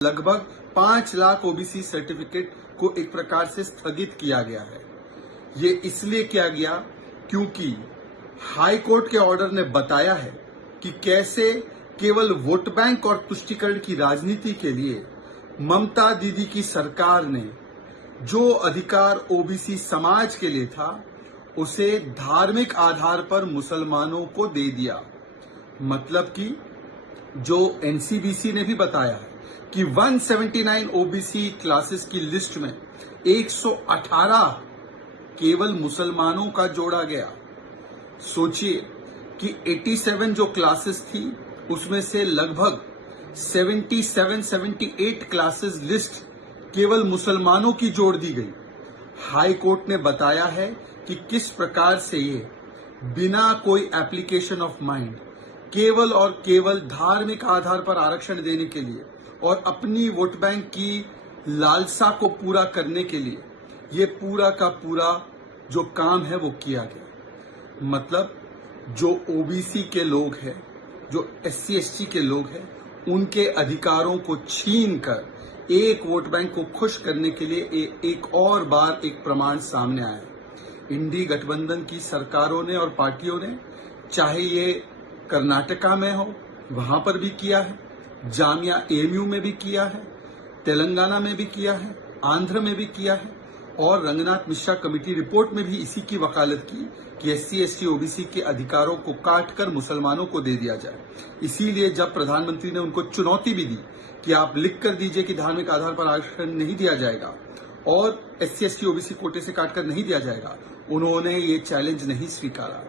लगभग 5 lakh OBC certificate को एक प्रकार से स्थगित किया गया है। ये इसलिए किया गया क्योंकि हाई कोर्ट के ऑर्डर ने बताया है कि कैसे केवल वोट बैंक और तुष्टीकरण की राजनीति के लिए ममता दीदी की सरकार ने जो अधिकार ओबीसी समाज के लिए था उसे धार्मिक आधार पर मुसलमानों को दे दिया। मतलब कि जो एनसीबीसी ने भी बताया है कि 179 ओबीसी क्लासेस की लिस्ट में 118 केवल मुसलमानों का जोड़ा गया। सोचिए कि 87 जो क्लासेस थी उसमें से लगभग 78 क्लासेस लिस्ट केवल मुसलमानों की जोड़ दी गई। हाई कोर्ट ने बताया है कि किस प्रकार से ये बिना कोई एप्लीकेशन ऑफ माइंड केवल और केवल धार्मिक आधार पर आरक्षण देने के लिए और अपनी वोट बैंक की लालसा को पूरा करने के लिए ये पूरा का पूरा जो काम है वो किया गया। मतलब जो ओबीसी के लोग हैं, जो एससी एसटी के लोग हैं, उनके अधिकारों को छीन कर एक वोट बैंक को खुश करने के लिए एक और बार एक प्रमाण सामने आया है। इंडी गठबंधन की सरकारों ने और पार्टियों ने, चाहे ये कर्नाटका में हो वहां पर भी किया है, जामिया एएमयू में भी किया है, तेलंगाना में भी किया है, आंध्र में भी किया है और रंगनाथ मिश्रा कमेटी रिपोर्ट में भी इसी की वकालत की कि एससी एसटी ओबीसी के अधिकारों को काटकर मुसलमानों को दे दिया जाए। इसीलिए जब प्रधानमंत्री ने उनको चुनौती भी दी कि आप लिख कर दीजिए कि धार्मिक आधार पर आरक्षण नहीं दिया जाएगा और एससी एसटी ओबीसी कोटे से काटकर नहीं दिया जाएगा, उन्होंने ये चैलेंज नहीं स्वीकारा।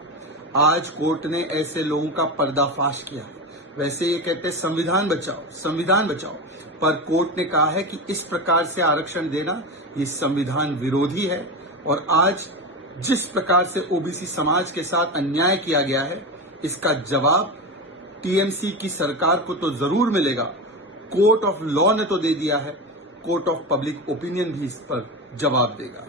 आज कोर्ट ने ऐसे लोगों का पर्दाफाश किया है। वैसे ये कहते हैं संविधान बचाओ, संविधान बचाओ, पर कोर्ट ने कहा है कि इस प्रकार से आरक्षण देना ये संविधान विरोधी है और आज जिस प्रकार से ओबीसी समाज के साथ अन्याय किया गया है इसका जवाब टीएमसी की सरकार को तो जरूर मिलेगा। कोर्ट ऑफ लॉ ने तो दे दिया है, कोर्ट ऑफ पब्लिक ओपिनियन भी इस पर जवाब देगा।